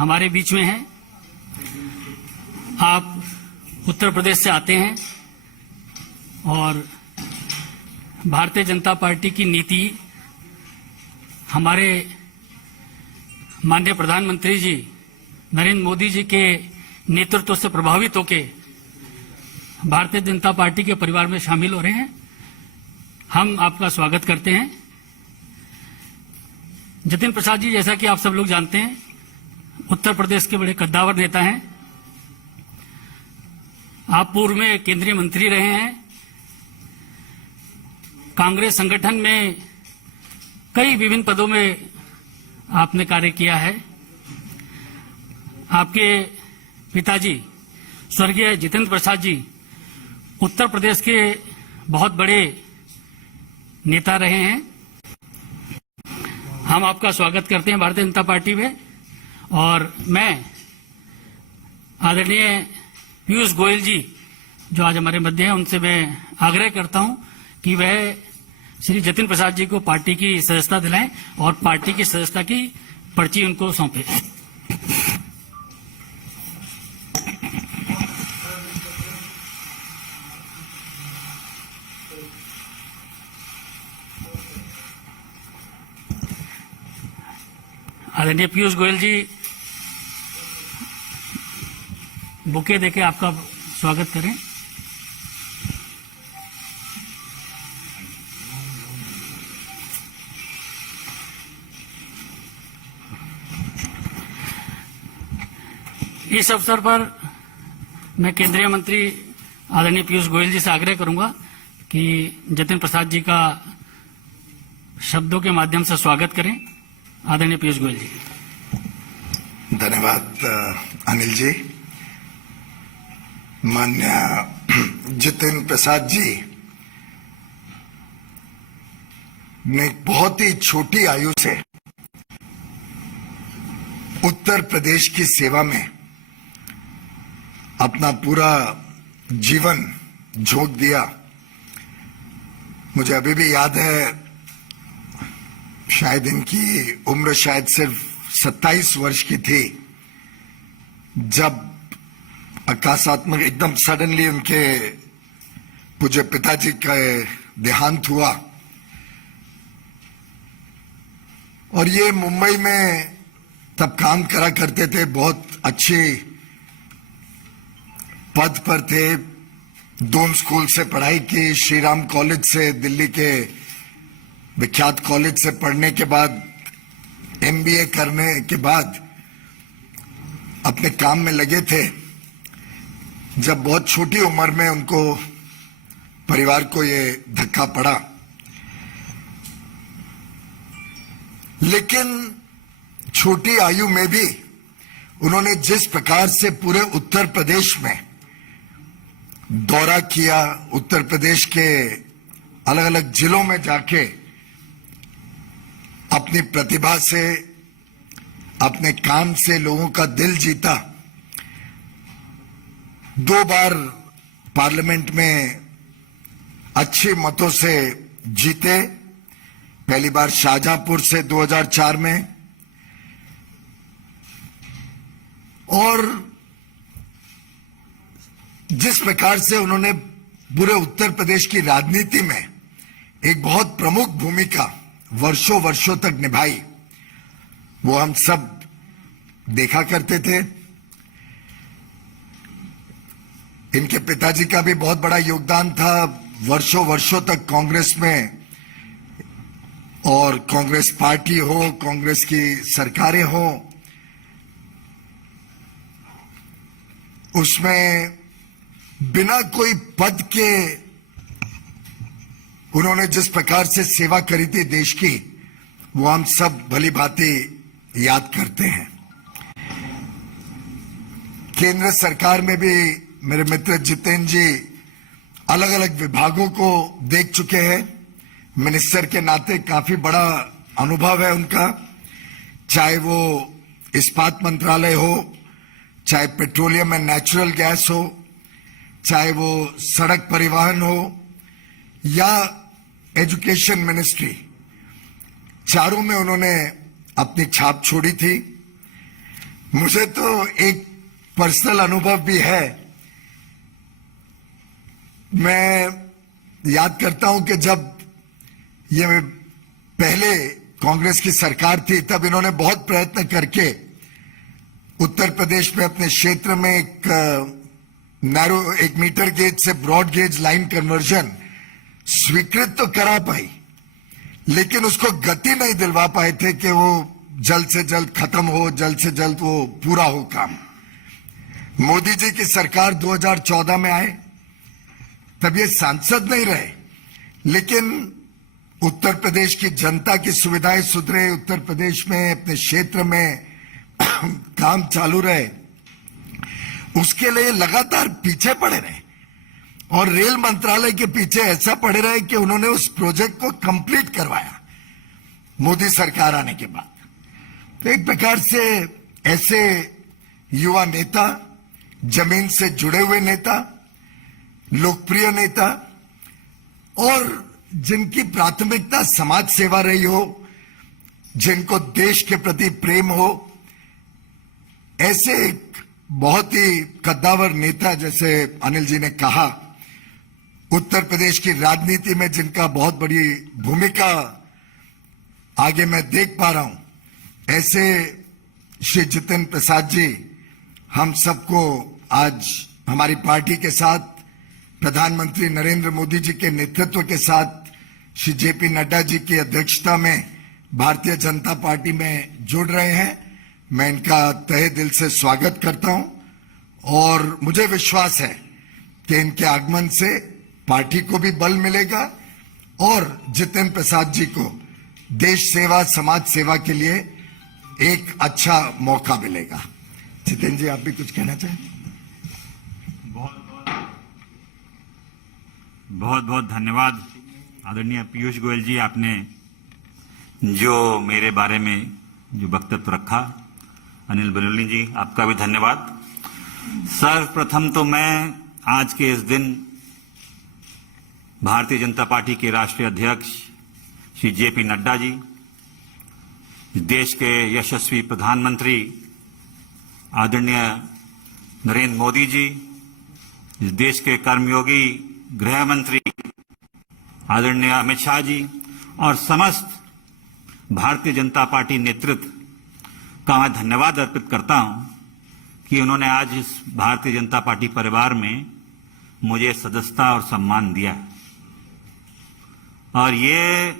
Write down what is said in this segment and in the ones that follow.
हमारे बीच में हैं। आप उत्तर प्रदेश से आते हैं और भारतीय जनता पार्टी की नीति हमारे माननीय प्रधानमंत्री जी नरेंद्र मोदी जी के नेतृत्व से प्रभावित होकर भारतीय जनता पार्टी के परिवार में शामिल हो रहे हैं। हम आपका स्वागत करते हैं। जतिन प्रसाद जी, जैसा कि आप सब लोग जानते हैं, उत्तर प्रदेश के बड़े कद्दावर नेता हैं। आप पूर्व में केंद्रीय मंत्री रहे हैं। कांग्रेस संगठन में कई विभिन्न पदों में आपने कार्य किया है। आपके पिताजी स्वर्गीय जितेंद्र प्रसाद जी उत्तर प्रदेश के बहुत बड़े नेता रहे हैं। हम आपका स्वागत करते हैं भारतीय जनता पार्टी में। और मैं आदरणीय पीयूष गोयल जी जो आज हमारे मध्य हैं, उनसे मैं आग्रह करता हूं कि वह श्री जतिन प्रसाद जी को पार्टी की सदस्यता दिलाएं और पार्टी की सदस्यता की पर्ची उनको सौंपे। आदरणीय पीयूष गोयल जी बुके देके आपका स्वागत करें। इस अवसर पर मैं केंद्रीय मंत्री आदरणीय पीयूष गोयल जी से आग्रह करूंगा कि जतिन प्रसाद जी का शब्दों के माध्यम से स्वागत करें। आदरणीय पीयूष गोयल जी। धन्यवाद अनिल जी। माननीय जितेंद्र प्रसाद जी ने बहुत ही छोटी आयु से उत्तर प्रदेश की सेवा में अपना पूरा जीवन झोंक दिया। मुझे अभी भी याद है, शायद इनकी उम्र शायद सिर्फ 27 वर्ष की थी जब आकाशात्मक एकदम सडनली उनके पूज्य पिताजी का देहांत हुआ। और ये मुंबई में तब काम करा करते थे, बहुत अच्छे पद पर थे। दोन स्कूल से पढ़ाई की, श्री राम कॉलेज से, दिल्ली के विख्यात कॉलेज से पढ़ने के बाद एमबीए करने के बाद अपने काम में लगे थे जब बहुत छोटी उम्र में उनको परिवार को ये धक्का पड़ा। लेकिन छोटी आयु में भी उन्होंने जिस प्रकार से पूरे उत्तर प्रदेश में दौरा किया, उत्तर प्रदेश के अलग अलग जिलों में जाके अपनी प्रतिभा से, अपने काम से लोगों का दिल जीता। 2 बार पार्लियामेंट में अच्छे मतों से जीते। पहली बार शाहजहांपुर से 2004 में, और जिस प्रकार से उन्होंने पूरे उत्तर प्रदेश की राजनीति में एक बहुत प्रमुख भूमिका वर्षों वर्षों तक निभाई, वो हम सब देखा करते थे। इनके पिताजी का भी बहुत बड़ा योगदान था वर्षों वर्षों तक कांग्रेस में, और कांग्रेस पार्टी हो, कांग्रेस की सरकारें हो, उसमें बिना कोई पद के उन्होंने जिस प्रकार से सेवा करी थी देश की, वो हम सब भली भांति याद करते हैं। केंद्र सरकार में भी मेरे मित्र जितेंद्र जी अलग अलग विभागों को देख चुके हैं। मिनिस्टर के नाते काफी बड़ा अनुभव है उनका, चाहे वो इस्पात मंत्रालय हो, चाहे पेट्रोलियम एंड नेचुरल गैस हो, चाहे वो सड़क परिवहन हो या एजुकेशन मिनिस्ट्री, चारों में उन्होंने अपनी छाप छोड़ी थी। मुझे तो एक पर्सनल अनुभव भी है। मैं याद करता हूं कि जब ये पहले कांग्रेस की सरकार थी तब इन्होंने बहुत प्रयत्न करके उत्तर प्रदेश में अपने क्षेत्र में एक मीटर गेज से ब्रॉड गेज लाइन कन्वर्जन स्वीकृत तो करा पाई, लेकिन उसको गति नहीं दिलवा पाए थे कि वो जल्द से जल्द खत्म हो, जल्द से जल्द वो पूरा हो काम। मोदी जी की सरकार 2014 में आए तब ये सांसद नहीं रहे, लेकिन उत्तर प्रदेश की जनता की सुविधाएं सुधरे, उत्तर प्रदेश में अपने क्षेत्र में काम चालू रहे, उसके लिए लगातार पीछे पड़े रहे और रेल मंत्रालय के पीछे ऐसा पड़े रहे कि उन्होंने उस प्रोजेक्ट को कंप्लीट करवाया मोदी सरकार आने के बाद। तो एक प्रकार से ऐसे युवा नेता, जमीन से जुड़े हुए नेता, लोकप्रिय नेता और जिनकी प्राथमिकता समाज सेवा रही हो, जिनको देश के प्रति प्रेम हो, ऐसे एक बहुत ही कद्दावर नेता जैसे अनिल जी ने कहा, उत्तर प्रदेश की राजनीति में जिनका बहुत बड़ी भूमिका आगे मैं देख पा रहा हूं, ऐसे श्री जितेंद्र प्रसाद जी हम सबको आज हमारी पार्टी के साथ प्रधानमंत्री नरेंद्र मोदी जी के नेतृत्व के साथ श्री जेपी नड्डा जी की अध्यक्षता में भारतीय जनता पार्टी में जुड़ रहे हैं। मैं इनका तहे दिल से स्वागत करता हूं और मुझे विश्वास है कि इनके आगमन से पार्टी को भी बल मिलेगा और जितेंद्र प्रसाद जी को देश सेवा, समाज सेवा के लिए एक अच्छा मौका मिलेगा। जितेंद्र जी, आप भी कुछ कहना चाहें? बहुत बहुत धन्यवाद आदरणीय पीयूष गोयल जी, आपने जो मेरे बारे में जो वक्तव्य रखा। अनिल बलूनी जी, आपका भी धन्यवाद। सर्वप्रथम तो मैं आज के इस दिन भारतीय जनता पार्टी के राष्ट्रीय अध्यक्ष श्री जेपी नड्डा जी, देश के यशस्वी प्रधानमंत्री आदरणीय नरेंद्र मोदी जी, देश के कर्मयोगी गृह मंत्री आदरणीय अमित शाह जी और समस्त भारतीय जनता पार्टी नेतृत्व का मैं धन्यवाद अर्पित करता हूं कि उन्होंने आज इस भारतीय जनता पार्टी परिवार में मुझे सदस्यता और सम्मान दिया है। और ये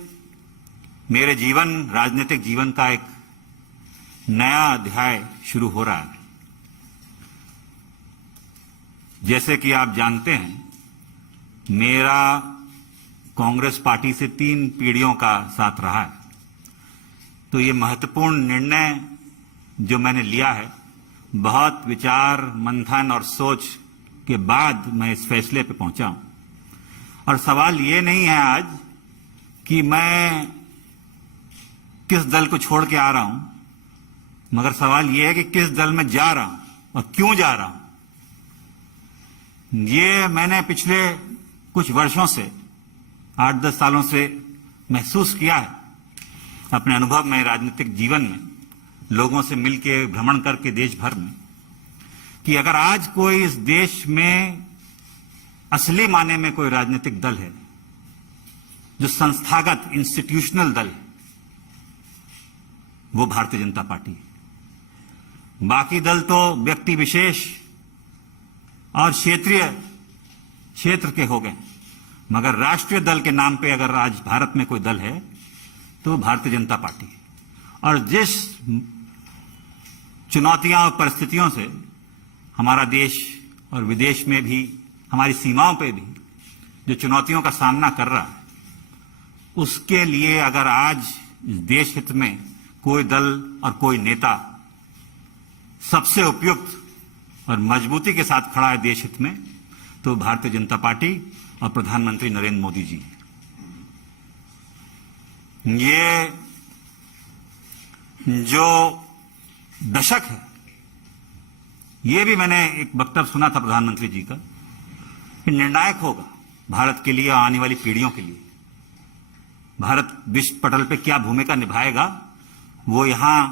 मेरे राजनीतिक जीवन का एक नया अध्याय शुरू हो रहा है। जैसे कि आप जानते हैं, मेरा कांग्रेस पार्टी से 3 पीढ़ियों का साथ रहा है। तो ये महत्वपूर्ण निर्णय जो मैंने लिया है, बहुत विचार मंथन और सोच के बाद मैं इस फैसले पे पहुंचा हूं। और सवाल ये नहीं है आज कि मैं किस दल को छोड़ के आ रहा हूं, मगर सवाल ये है कि किस दल में जा रहा हूं और क्यों जा रहा हूं। ये मैंने पिछले कुछ वर्षों से 8-10 सालों से महसूस किया है अपने अनुभव में, राजनीतिक जीवन में, लोगों से मिलकर भ्रमण करके देश भर में, कि अगर आज कोई इस देश में असली माने में कोई राजनीतिक दल है जो संस्थागत इंस्टीट्यूशनल दल है, वो भारतीय जनता पार्टी है। बाकी दल तो व्यक्ति विशेष और क्षेत्र के हो गए, मगर राष्ट्रीय दल के नाम पे अगर आज भारत में कोई दल है तो भारतीय जनता पार्टी है। और जिस चुनौतियां और परिस्थितियों से हमारा देश और विदेश में भी, हमारी सीमाओं पे भी जो चुनौतियों का सामना कर रहा है, उसके लिए अगर आज इस देश हित में कोई दल और कोई नेता सबसे उपयुक्त और मजबूती के साथ खड़ा है देश हित में, तो भारतीय जनता पार्टी और प्रधानमंत्री नरेंद्र मोदी जी। ये जो दशक है, ये भी मैंने एक वक्तव्य सुना था प्रधानमंत्री जी का, कि निर्णायक होगा भारत के लिए और आने वाली पीढ़ियों के लिए। भारत विश्व पटल पे क्या भूमिका निभाएगा, वो यहां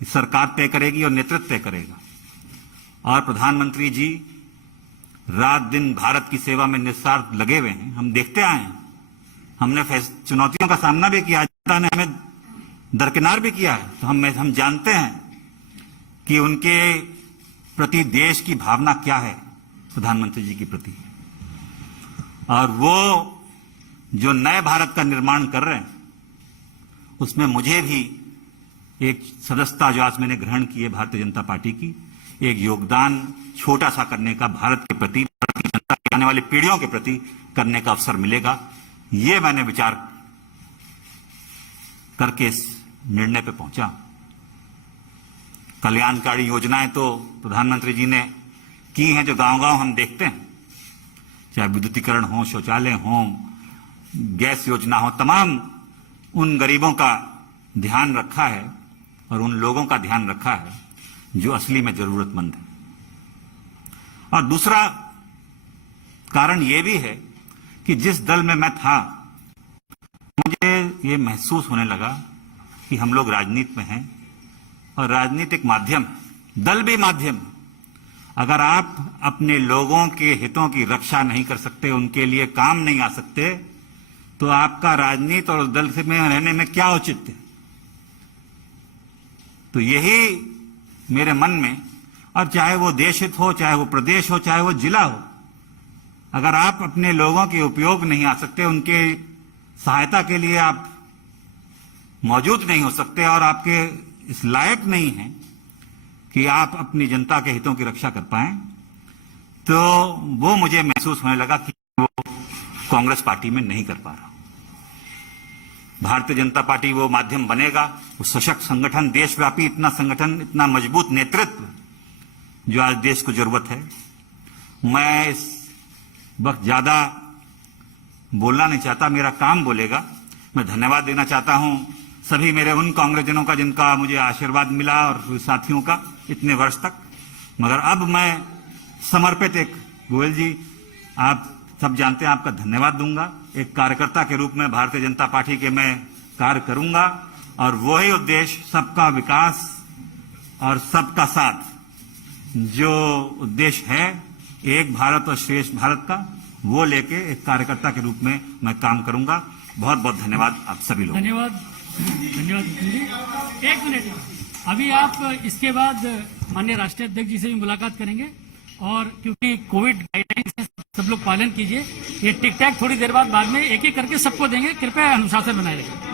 सरकार तय करेगी और नेतृत्व तय करेगा। और प्रधानमंत्री जी रात दिन भारत की सेवा में निस्वार्थ लगे हुए हैं। हम देखते आए हैं, हमने चुनौतियों का सामना भी किया, जनता ने हमें दरकिनार भी किया है, तो हम जानते हैं कि उनके प्रति देश की भावना क्या है, प्रधानमंत्री जी के प्रति। और वो जो नए भारत का निर्माण कर रहे हैं, उसमें मुझे भी एक सदस्यता जो आज मैंने ग्रहण की है भारतीय जनता पार्टी की, एक योगदान छोटा सा करने का भारत के प्रति, भारत की जनता की आने वाली पीढ़ियों के प्रति करने का अवसर मिलेगा। ये मैंने विचार करके इस निर्णय पे पहुंचा। कल्याणकारी योजनाएं तो प्रधानमंत्री जी ने की हैं, जो गांव-गांव हम देखते हैं, चाहे विद्युतीकरण हो, शौचालय हो, गैस योजना हो, तमाम उन गरीबों का ध्यान रखा है और उन लोगों का ध्यान रखा है जो असली में जरूरतमंद है। और दूसरा कारण यह भी है कि जिस दल में मैं था, मुझे ये महसूस होने लगा कि हम लोग राजनीति में हैं और राजनीतिक माध्यम है, दल भी माध्यम है। अगर आप अपने लोगों के हितों की रक्षा नहीं कर सकते, उनके लिए काम नहीं आ सकते, तो आपका राजनीति और दल से में रहने में क्या औचित्य है? तो यही मेरे मन में, और चाहे वो देश हित हो, चाहे वो प्रदेश हो, चाहे वो जिला हो, अगर आप अपने लोगों के उपयोग नहीं आ सकते, उनके सहायता के लिए आप मौजूद नहीं हो सकते और आपके इस लायक नहीं हैं कि आप अपनी जनता के हितों की रक्षा कर पाएं, तो वो मुझे महसूस होने लगा कि वो कांग्रेस पार्टी में नहीं कर पा रहा। भारतीय जनता पार्टी वो माध्यम बनेगा, वो सशक्त संगठन, देशव्यापी इतना संगठन, इतना मजबूत नेतृत्व जो आज देश को जरूरत है। मैं इस वक्त ज्यादा बोलना नहीं चाहता, मेरा काम बोलेगा। मैं धन्यवाद देना चाहता हूं सभी मेरे उन कांग्रेसजनों का जिनका मुझे आशीर्वाद मिला और साथियों का इतने वर्ष तक। मगर अब मैं समर्पित एक, गोयल जी आप सब जानते हैं, आपका धन्यवाद दूंगा। एक कार्यकर्ता के रूप में भारतीय जनता पार्टी के मैं कार्य करूंगा और वही उद्देश्य, सबका विकास और सबका साथ, जो उद्देश्य है एक भारत और श्रेष्ठ भारत का, वो लेके एक कार्यकर्ता के रूप में मैं काम करूंगा। बहुत बहुत धन्यवाद आप सभी लोग। धन्यवाद धन्यवाद जी। एक मिनट, अभी आप इसके बाद माननीय राष्ट्रीय अध्यक्ष जी से भी मुलाकात करेंगे, और क्योंकि कोविड गाइडलाइंस है, सब लोग पालन कीजिए। ये टिक टैक थोड़ी देर बाद में एक एक करके सबको देंगे, कृपया अनुशासन बनाए रखें।